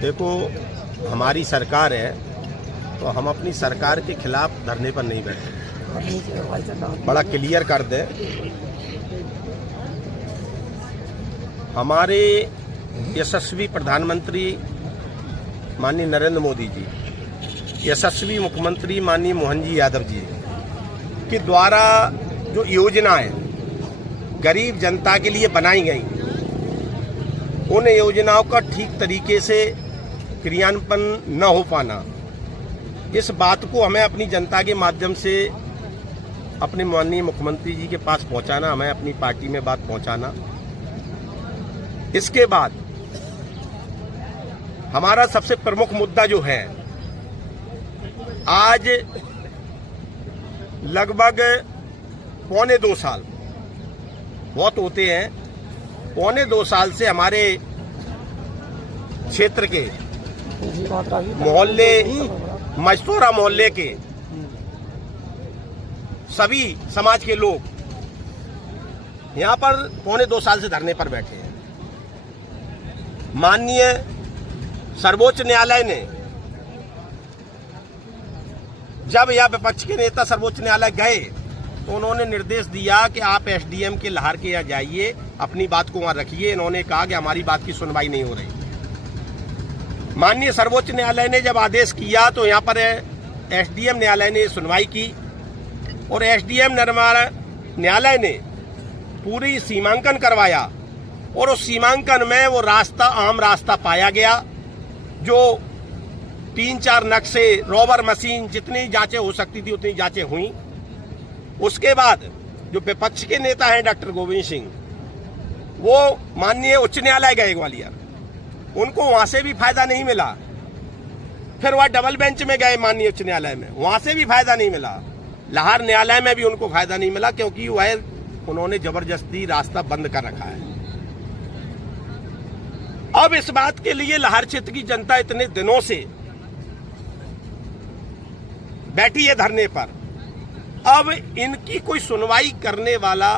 देखो, हमारी सरकार है तो हम अपनी सरकार के खिलाफ धरने पर नहीं बैठे। बड़ा क्लियर कर दे, हमारे यशस्वी प्रधानमंत्री माननीय नरेंद्र मोदी जी, यशस्वी मुख्यमंत्री माननीय मोहन जी यादव जी के द्वारा जो योजनाएं गरीब जनता के लिए बनाई गई, उन योजनाओं का ठीक तरीके से क्रियान्वयन न हो पाना, इस बात को हमें अपनी जनता के माध्यम से अपने माननीय मुख्यमंत्री जी के पास पहुंचाना, हमें अपनी पार्टी में बात पहुंचाना। इसके बाद हमारा सबसे प्रमुख मुद्दा जो है, आज लगभग 1.25 साल बहुत होते हैं, 1.25 साल से हमारे क्षेत्र के मोहल्ले, मजतोरा मोहल्ले के सभी समाज के लोग यहां पर 1.25 साल से धरने पर बैठे हैं। माननीय सर्वोच्च न्यायालय ने, जब यह विपक्ष के नेता सर्वोच्च न्यायालय गए तो उन्होंने निर्देश दिया कि आप एसडीएम के लाहौर के यहाँ जाइए, अपनी बात को वहां रखिए। इन्होंने कहा कि हमारी बात की सुनवाई नहीं हो रही। माननीय सर्वोच्च न्यायालय ने जब आदेश किया तो यहाँ पर एसडीएम न्यायालय ने सुनवाई की और एसडीएम न्यायालय ने पूरी सीमांकन करवाया और उस सीमांकन में वो रास्ता आम रास्ता पाया गया, जो 3-4 नक्शे, रोवर मशीन, जितनी जांचें हो सकती थी उतनी जांचें हुई। उसके बाद जो विपक्ष के नेता हैं डॉक्टर गोविंद सिंह, वो माननीय उच्च न्यायालय गए ग्वालियर, उनको वहां से भी फायदा नहीं मिला। फिर वह डबल बेंच में गए माननीय उच्च न्यायालय में, वहां से भी फायदा नहीं मिला। लाहौर न्यायालय में भी उनको फायदा नहीं मिला, क्योंकि वह उन्होंने जबरदस्ती रास्ता बंद कर रखा है। अब इस बात के लिए लाहौर क्षेत्र की जनता इतने दिनों से बैठी है धरने पर, अब इनकी कोई सुनवाई करने वाला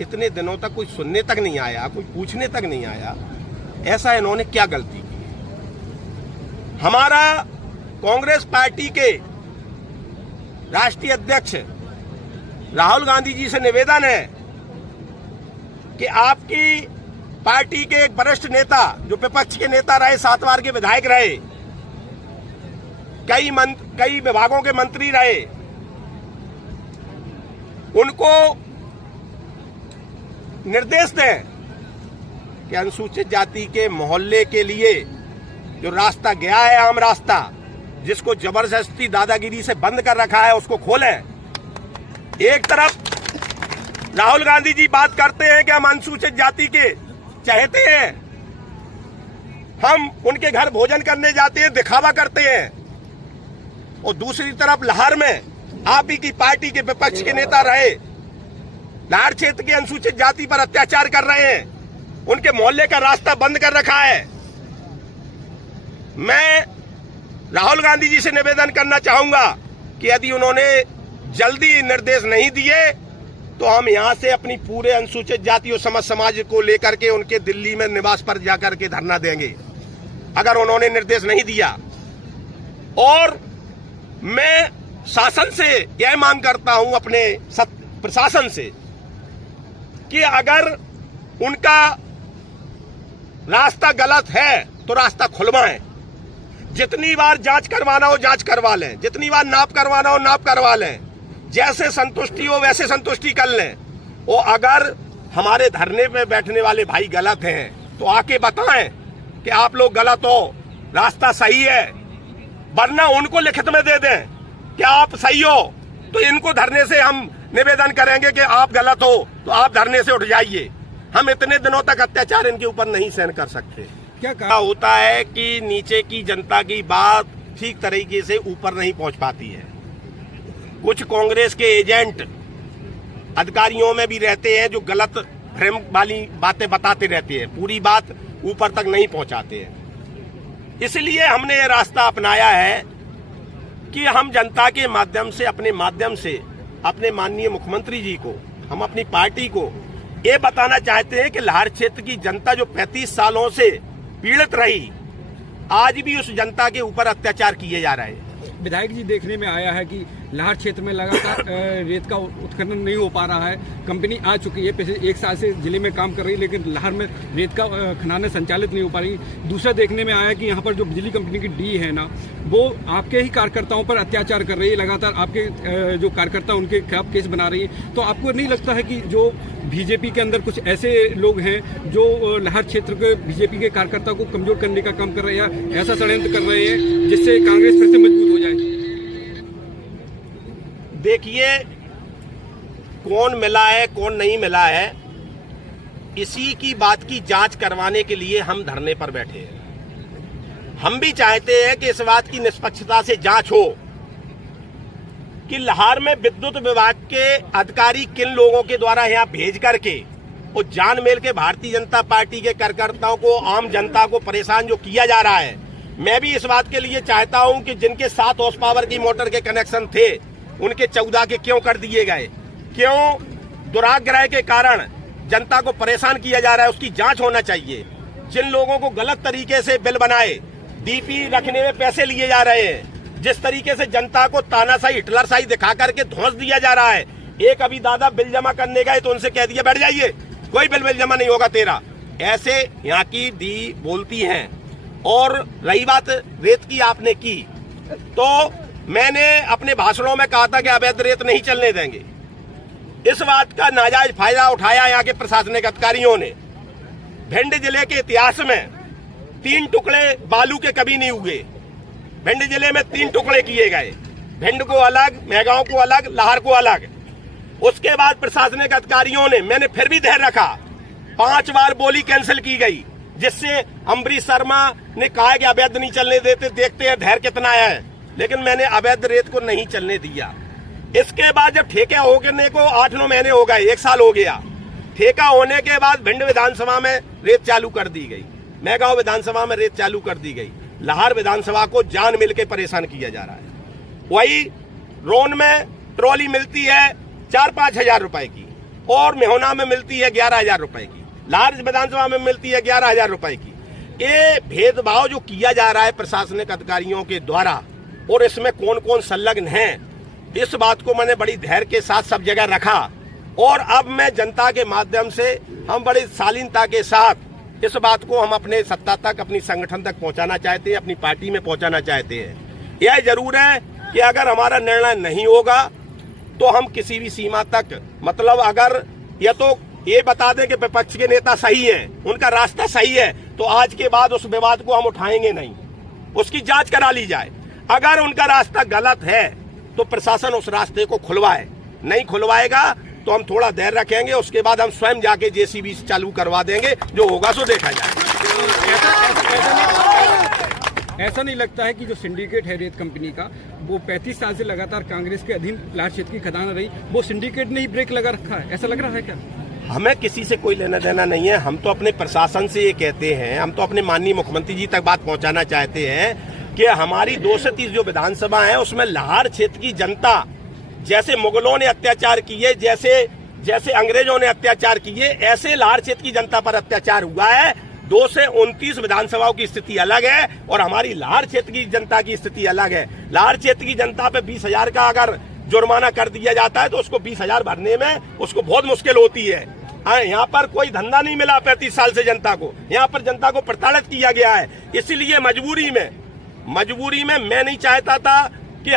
इतने दिनों तक कोई सुनने तक नहीं आया, कोई पूछने तक नहीं आया। ऐसा इन्होंने क्या गलती की? हमारा कांग्रेस पार्टी के राष्ट्रीय अध्यक्ष राहुल गांधी जी से निवेदन है कि आपकी पार्टी के एक वरिष्ठ नेता, जो विपक्ष के नेता रहे, 7 बार के विधायक रहे, कई विभागों के मंत्री रहे, उनको निर्देश दें कि अनुसूचित जाति के मोहल्ले के लिए जो रास्ता गया है, आम रास्ता, जिसको जबरदस्ती दादागिरी से बंद कर रखा है, उसको खोलें। एक तरफ राहुल गांधी जी बात करते हैं कि हम अनुसूचित जाति के चाहते हैं, हम उनके घर भोजन करने जाते हैं, दिखावा करते हैं, और दूसरी तरफ लाहौर में आप ही की पार्टी के विपक्ष के नेता रहे, लाहौर क्षेत्र के अनुसूचित जाति पर अत्याचार कर रहे हैं, उनके मोहल्ले का रास्ता बंद कर रखा है। मैं राहुल गांधी जी से निवेदन करना चाहूंगा कि यदि उन्होंने जल्दी निर्देश नहीं दिए तो हम यहां से अपनी पूरे अनुसूचित जाति और समाज को लेकर के उनके दिल्ली में निवास पर जाकर के धरना देंगे, अगर उन्होंने निर्देश नहीं दिया। और मैं शासन से यह मांग करता हूं, अपने प्रशासन से, कि अगर उनका रास्ता गलत है तो रास्ता खुलवाएं। जितनी बार जांच करवाना हो जांच करवा लें, जितनी बार नाप करवाना हो नाप करवा लें, जैसे संतुष्टि हो वैसे संतुष्टि कर लें। और अगर हमारे धरने पे बैठने वाले भाई गलत हैं तो आके बताएं कि आप लोग गलत हो, रास्ता सही है, वरना उनको लिखित में दे दें कि आप सही हो, तो इनको धरने से हम निवेदन करेंगे कि आप गलत हो तो आप धरने से उठ जाइए। हम इतने दिनों तक अत्याचार इनके ऊपर नहीं सहन कर सकते। क्या होता है कि नीचे की जनता की बात ठीक तरीके से ऊपर नहीं पहुंच पाती है। कुछ कांग्रेस के एजेंट अधिकारियों में भी रहते हैं जो गलत भ्रम वाली बातें बताते रहते हैं, पूरी बात ऊपर तक नहीं पहुंचाते हैं। इसलिए हमने ये रास्ता अपनाया है कि हम जनता के माध्यम से, अपने माध्यम से अपने माननीय मुख्यमंत्री जी को, हम अपनी पार्टी को ये बताना चाहते हैं कि लाहौर क्षेत्र की जनता जो 35 सालों से पीड़ित रही, आज भी उस जनता के ऊपर अत्याचार किए जा रहे हैं। विधायक जी, देखने में आया है कि लाहौर क्षेत्र में लगातार रेत का उत्खनन नहीं हो पा रहा है। कंपनी आ चुकी है, पिछले 1 साल से जिले में काम कर रही है, लेकिन लाहौर में रेत का खदानें संचालित नहीं हो पा रही। दूसरा देखने में आया कि यहाँ पर जो बिजली कंपनी की डी है ना, वो आपके ही कार्यकर्ताओं पर अत्याचार कर रही है, लगातार आपके जो कार्यकर्ता उनके खिलाफ केस बना रही है। तो आपको नहीं लगता है कि जो बीजेपी के अंदर कुछ ऐसे लोग हैं जो लाहौर क्षेत्र के बीजेपी के कार्यकर्ता को कमजोर करने का काम कर रहे हैं, ऐसा षड्यंत्र कर रहे हैं जिससे कांग्रेस फिर से मजबूत हो जाए? देखिए, कौन मिला है कौन नहीं मिला है, इसी की बात की जांच करवाने के लिए हम धरने पर बैठे हैं। हम भी चाहते हैं कि इस बात की निष्पक्षता से जांच हो कि लाहौर में विद्युत विभाग के अधिकारी किन लोगों के द्वारा यहां भेज करके वो जान मेल के भारतीय जनता पार्टी के कार्यकर्ताओं को, आम जनता को परेशान जो किया जा रहा है। मैं भी इस बात के लिए चाहता हूं कि जिनके 7 हॉर्स पावर की मोटर के कनेक्शन थे उनके 14 के क्यों कर दिए गए, क्यों दुराग्रह के कारण जनता को परेशान किया जा रहा है, उसकी जांच होना चाहिए। जिन लोगों को गलत तरीके से बिल बनाए, डीपी रखने में पैसे लिए जा रहे हैं, जिस तरीके से जनता को तानाशाही, हिटलरशाही दिखा करके धौंस दिया जा रहा है। एक अभी दादा बिल जमा करने गए तो उनसे कह दिया बैठ जाइए, कोई बिल जमा नहीं होगा तेरा। ऐसे यहाँ की डी बोलती हैं। और रही बात रेत की, आपने की तो मैंने अपने भाषणों में कहा था कि अवैध रेत नहीं चलने देंगे। इस बात का नाजायज फायदा उठाया यहाँ के प्रशासनिक अधिकारियों ने। भिंड जिले के इतिहास में 3 टुकड़े बालू के कभी नहीं हुए। भिंड जिले में 3 टुकड़े किए गए, भिंड को अलग, मेहगांव को अलग, लाहौर को अलग। उसके बाद प्रशासनिक अधिकारियों ने, मैंने फिर भी धैर्य रखा, 5 बार बोली कैंसिल की गई, जिससे अम्बरीश शर्मा ने कहा कि अवैध नहीं चलने देते, देखते हैं धैर्य कितना है। लेकिन मैंने अवैध रेत को नहीं चलने दिया। इसके बाद जब ठेका होने को 8-9 महीने हो गए, 1 साल हो गया, ठेका होने के बाद भिंड विधानसभा में रेत चालू कर दी गई, मेहगांव विधानसभा में रेत चालू कर दी गई, लाहौर विधानसभा को जान मिल के परेशान किया जा रहा है। वही रोन में ट्रॉली मिलती है 4-5 हजार रुपए की और मेहोना में मिलती है 11,000 रुपए की, लाहौर विधानसभा में मिलती है 11,000 रुपए की। ये भेदभाव जो किया जा रहा है प्रशासनिक अधिकारियों के द्वारा, और इसमें कौन कौन संलग्न है, इस बात को मैंने बड़ी धैर्य के साथ सब जगह रखा। और अब मैं जनता के माध्यम से, हम बड़ी शालीनता के साथ इस बात को हम अपने सत्ता तक, अपनी संगठन तक पहुंचाना चाहते हैं, अपनी पार्टी में पहुंचाना चाहते हैं। यह जरूर है कि अगर हमारा निर्णय नहीं होगा तो हम किसी भी सीमा तक, मतलब अगर ये तो ये बता दें कि विपक्ष के नेता सही हैं, उनका रास्ता सही है, तो आज के बाद उस विवाद को हम उठाएंगे नहीं, उसकी जांच करा ली जाए। अगर उनका रास्ता गलत है तो प्रशासन उस रास्ते को खुलवाए, नहीं खुलवाएगा तो हम थोड़ा देर रखेंगे, उसके बाद हम स्वयं जाके जेसीबी चालू करवा देंगे, जो होगा सो देखा जाएगा। ऐसा नहीं लगता है कि जो सिंडिकेट है रेत कंपनी का, वो 35 साल से लगातार कांग्रेस के अधीन लाहौर क्षेत्र की खदान रही, वो सिंडिकेट ने ही ब्रेक लगा रखा है, ऐसा लग रहा है क्या? हमें किसी से कोई लेना देना नहीं है। हम तो अपने प्रशासन से ये कहते हैं, हम तो अपने माननीय मुख्यमंत्री जी तक बात पहुंचाना चाहते हैं कि हमारी 230 जो विधानसभा है उसमें लाहौर क्षेत्र की जनता, जैसे मुगलों ने अत्याचार किए, जैसे अंग्रेजों ने अत्याचार किए, ऐसे लाहौर क्षेत्र की जनता पर अत्याचार हुआ है। 2 से 29 विधानसभाओं की स्थिति अलग है और हमारी लाहौर क्षेत्र की जनता की स्थिति अलग है। लाहौर क्षेत्र की जनता पे 20,000 का अगर जुर्माना कर दिया जाता है तो उसको 20,000 भरने में उसको बहुत मुश्किल होती है। यहाँ पर कोई धंधा नहीं मिला 35 साल से जनता को, यहाँ पर जनता को प्रताड़ित किया गया है। इसीलिए मजबूरी में मैं नहीं चाहता था कि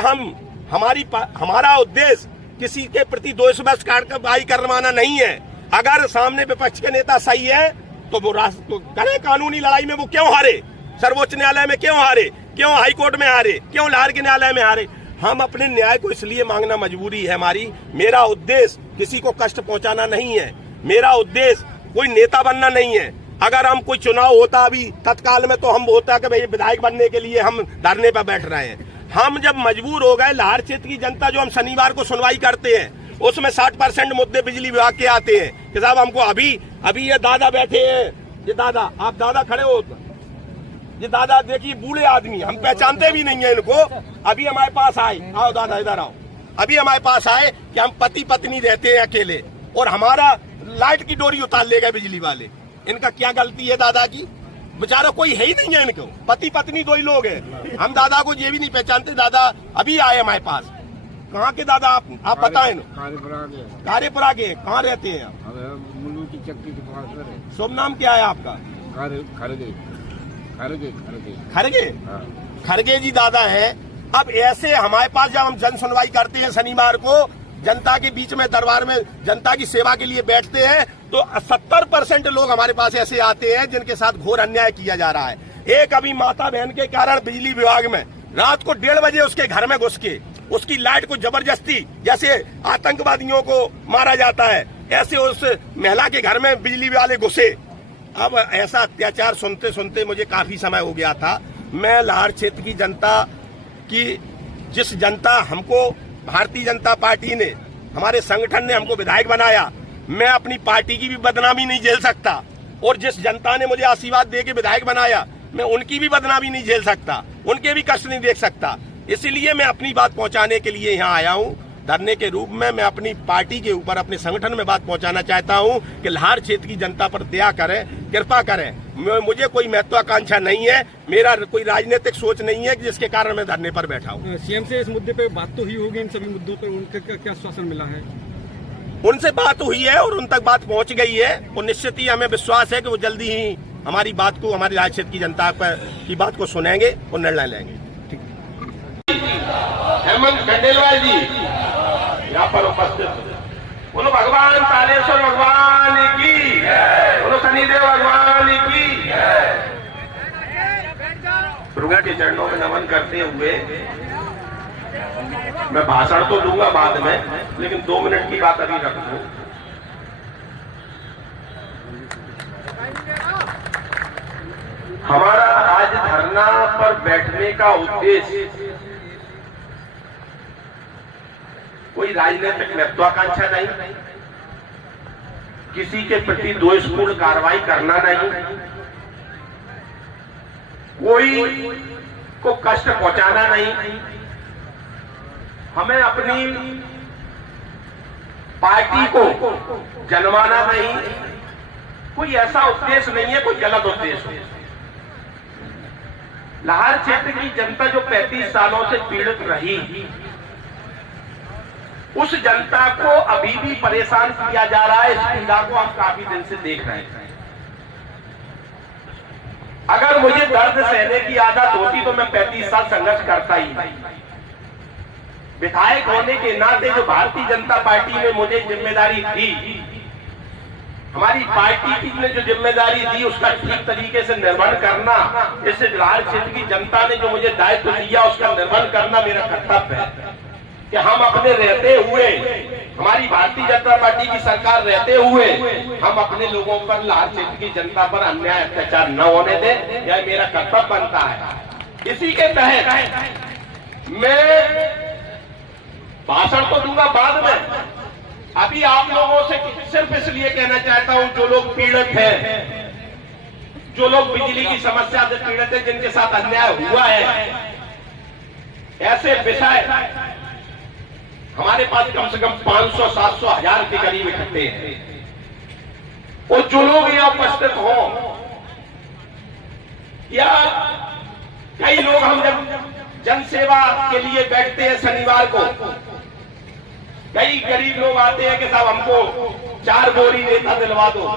हमारा उद्देश्य किसी के प्रति द्वेष कार्रवाई करवाना नहीं है। अगर सामने विपक्ष के नेता सही है तो वो करे कानूनी लड़ाई में, वो क्यों हारे, सर्वोच्च न्यायालय में क्यों हारे, क्यों हाई कोर्ट में हारे, क्यों लाहौर के न्यायालय में हारे। हम अपने न्याय को इसलिए मांगना मजबूरी है हमारी। मेरा उद्देश्य किसी को कष्ट पहुंचाना नहीं है, मेरा उद्देश्य कोई नेता बनना नहीं है। अगर हम कोई चुनाव होता अभी तत्काल में तो हम होता कि भाई विधायक बनने के लिए हम धरने पर बैठ रहे हैं। हम जब मजबूर हो गए, लाहौर क्षेत्र की जनता, जो हम शनिवार को सुनवाई करते हैं उसमें 60% मुद्दे बिजली विभाग के आते हैं कि साहब हमको अभी ये दादा बैठे हैं, ये दादा, आप दादा खड़े हो, ये दादा देखिए बूढ़े आदमी, हम पहचानते भी नहीं है इनको। अभी हमारे पास आए, आओ दादा इधर आओ, अभी हमारे पास आए कि हम पति पत्नी रहते हैं अकेले और हमारा लाइट की डोरी उतार ले गए बिजली वाले। इनका क्या गलती है दादा की? बेचारा कोई है ही नहीं है इनको, पति पत्नी 2 ही लोग हैं। हम दादा को ये भी नहीं पहचानते, दादा अभी आए हमारे पास। कहाँ के दादा आप बताएं? कार्यपुरा के। कहाँ रहते हैं आप? मुल्लू की चक्की के पास। शुभ नाम क्या है आपका? खरगे। खरगे जी दादा है। अब ऐसे हमारे पास जब हम जन सुनवाई करते हैं शनिवार को, जनता के बीच में दरबार में जनता की सेवा के लिए बैठते हैं, तो 70% लोग हमारे पास ऐसे आते हैं जिनके साथ घोर अन्याय किया जा रहा है। एक अभी माता बहन के कारण बिजली विभाग में रात को 1:30 बजे उसके घर में घुस के उसकी लाइट को जबरदस्ती, जैसे आतंकवादियों को मारा जाता है, ऐसे उस महिला के घर में बिजली वाले घुसे। अब ऐसा अत्याचार सुनते सुनते मुझे काफी समय हो गया था। मैं लाहौर क्षेत्र की जनता की, जिस जनता हमको भारतीय जनता पार्टी ने, हमारे संगठन ने हमको विधायक बनाया, मैं अपनी पार्टी की भी बदनामी नहीं झेल सकता। और जिस जनता ने मुझे आशीर्वाद दे के विधायक बनाया, मैं उनकी भी बदनामी नहीं झेल सकता, उनके भी कष्ट नहीं देख सकता। इसीलिए मैं अपनी बात पहुंचाने के लिए यहाँ आया हूँ धरने के रूप में। मैं अपनी पार्टी के ऊपर, अपने संगठन में बात पहुंचाना चाहता हूँ कि लाहौर क्षेत्र की जनता पर दया करें, कृपा करें। मुझे कोई महत्वाकांक्षा नहीं है, मेरा कोई राजनीतिक सोच नहीं है कि जिसके कारण मैं धरने पर बैठा हूँ। सीएम से इस मुद्दे पे बात तो हुई होगी, इन सभी मुद्दों पर उनका क्या आश्वासन मिला है? उनसे बात हुई है और उन तक बात पहुंच गई है, और निश्चित ही हमें विश्वास है कि वो जल्दी ही हमारी बात को, हमारी राज्य क्षेत्र की जनता की बात को सुनेंगे और निर्णय लेंगे। हेमंत खंडेलवाल जी यहाँ पर उपस्थित, बोलो भगवान कालेश्वर भगवान की, बोलो शनिदेव भगवान की। प्रभु के चरणों में नमन करते हुए मैं भाषण तो दूंगा बाद में, लेकिन 2 मिनट की बात अभी रख दूं। हमारा आज धरना पर बैठने का उद्देश्य कोई राजनीतिक महत्वाकांक्षा नहीं, किसी के प्रति द्वेषपूर्ण कार्रवाई करना नहीं, कोई को कष्ट पहुंचाना नहीं। हमें अपनी पार्टी को जन्माना नहीं, कोई ऐसा उद्देश्य नहीं है, कोई गलत उद्देश्य। लाहौर क्षेत्र की जनता जो 35 सालों से पीड़ित रही, उस जनता को अभी भी परेशान किया जा रहा है। इस पीड़ा को हम काफी दिन से देख रहे हैं। अगर मुझे दर्द सहने की आदत होती तो मैं 35 साल संघर्ष करता ही। विधायक होने के नाते जो भारतीय जनता पार्टी ने मुझे जिम्मेदारी दी, हमारी पार्टी की ने जो जिम्मेदारी दी, उसका ठीक तरीके से निर्वहन करना, इस लाहौर क्षेत्र की जनता ने जो मुझे दायित्व दिया उसका निर्वहन करना मेरा कर्तव्य है। कि हम अपने रहते हुए, हमारी भारतीय जनता पार्टी की सरकार रहते हुए, हम अपने लोगों पर, लाहौर क्षेत्र की जनता पर अन्याय अत्याचार न होने दें, यह मेरा कर्तव्य बनता है। इसी के तहत मैं भाषण तो दूंगा बाद में, अभी आप लोगों से सिर्फ इसलिए कहना चाहता हूं, जो लोग पीड़ित हैं, जो लोग बिजली की समस्या से पीड़ित हैं, जिनके साथ अन्याय हुआ है, ऐसे विषय हमारे पास कम से कम 500, 700, 1000 के करीब इकट्ठे हैं। और जो लोग यहाँ उपस्थित हो, या कई लोग, हम जब जन सेवा के लिए बैठते हैं शनिवार को, कई गरीब लोग आते हैं कि साहब हमको 4 बोरी नेता दिलवा दो।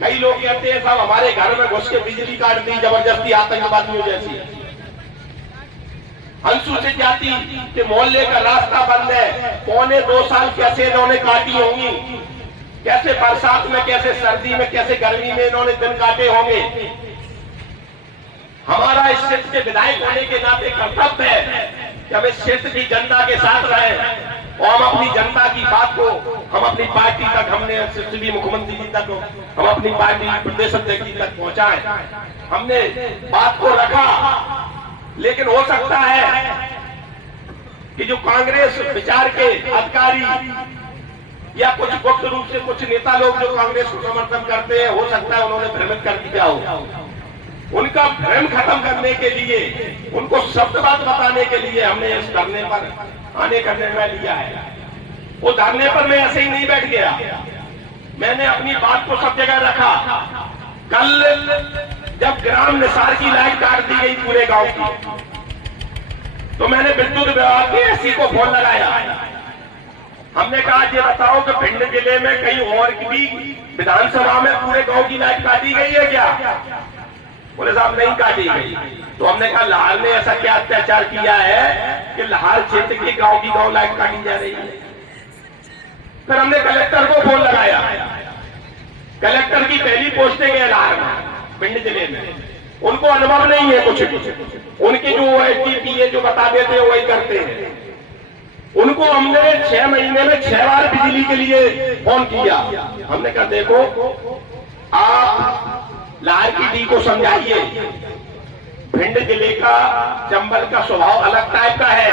कई लोग कहते हैं साहब हमारे घर में घुस के बिजली काट दी जबरदस्ती, आतंकवादियों जैसी। अनुसूचित जाति के मोहल्ले का रास्ता बंद है, 2.25 साल कैसे इन्होंने काटी होंगी, कैसे बरसात में, कैसे सर्दी में, कैसे गर्मी में इन्होंने दिन काटे होंगे। हमारा इस क्षेत्र के विधायक होने के नाते कर्तव्य है कि हम इस क्षेत्र की जनता के साथ रहें और हम अपनी जनता की बात को, हम अपनी पार्टी तक, हमने मुख्यमंत्री जी तक, हम अपनी पार्टी प्रदेश अध्यक्ष जी तक पहुंचाए। हमने बात को रखा, लेकिन हो सकता है कि जो कांग्रेस विचार के अधिकारी या कुछ गुप्त रूप से कुछ नेता लोग जो कांग्रेस को समर्थन करते हैं, हो सकता है उन्होंने भ्रमित कर दिया हो। उनका भ्रम खत्म करने के लिए, उनको शब्द बात बताने के लिए हमने इस धरने पर आने का निर्णय लिया है। वो धरने पर मैं ऐसे ही नहीं बैठ गया, मैंने अपनी बात को सब जगह रखा। कल जब ग्राम निसार की लाइट काट दी गई पूरे गांव की, तो मैंने विद्युत विभाग के एससी को फोन लगाया। हमने कहा ये बताओ कि भिंड जिले में कहीं और की भी विधानसभा में पूरे गांव की लाइट काटी गई है क्या? बोले साहब नहीं काटी गई। तो हमने कहा लाहौर ने ऐसा क्या अत्याचार किया है कि लाहौर क्षेत्र के गांव की गांव लाइट काटी जा रही है? फिर हमने कलेक्टर को फोन लगाया। कलेक्टर की पहली पोस्टिंग है लाहौर में, भिंड जिले में। उनको अनुभव नहीं है कुछ भी। उनकी जो OSDPA जो बता देते हैं वही करते हैं। उनको हमने 6 महीने में 6 बार बिजली के लिए फोन किया। हमने कहा देखो आप लाहौर की डी को समझाइए, भिंड जिले का चंबल का स्वभाव अलग टाइप का है।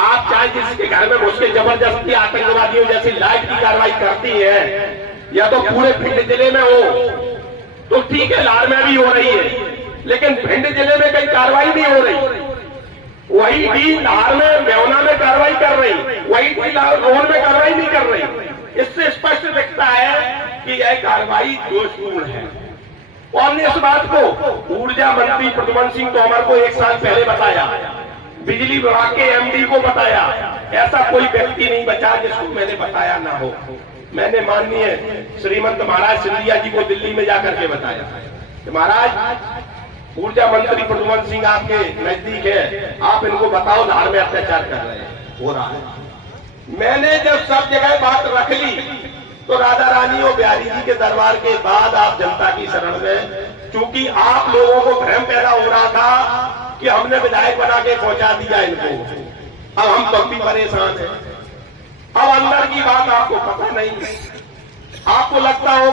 आप चाहे जिसके घर में घुस के जबरदस्ती आतंकवादियों जैसी लाइट की कार्रवाई करती है, या तो पूरे भिंड जिले में हो तो ठीक है, लाहौर में भी हो रही है, लेकिन भिंड जिले में कहीं कार्रवाई नहीं हो रही। वही डी लाहौर में मेवना में कार्रवाई कर रही, वही डी लाहौर में कार्रवाई नहीं कर रही। इससे स्पष्ट दिखता है कि यह कार्रवाई दोषपूर्ण है। और हमने इस बात को ऊर्जा मंत्री प्रद्युम्न सिंह तोमर को 1 साल पहले बताया, बिजली विभाग के MD को बताया। ऐसा कोई व्यक्ति नहीं बचा जिसको मैंने बताया ना हो। मैंने माननीय श्रीमंत महाराज सिंधिया जी को दिल्ली में जाकर के बताया कि महाराज ऊर्जा मंत्री प्रद्युम्न सिंह आपके नजदीक है, आप इनको बताओ लाहौर में अत्याचार कर रहे हैं, हो रहा है। मैंने जब सब जगह बात रख ली तो राधा रानी और बिहारी जी के दरबार के बाद आप जनता की शरण में, चूंकि आप लोगों को भ्रम पैदा हो रहा था कि हमने विधायक बना के पहुंचा दिया इनको, अब हम तब भी परेशान हैं। अब अंदर की बात आपको पता नहीं है, आपको लगता हो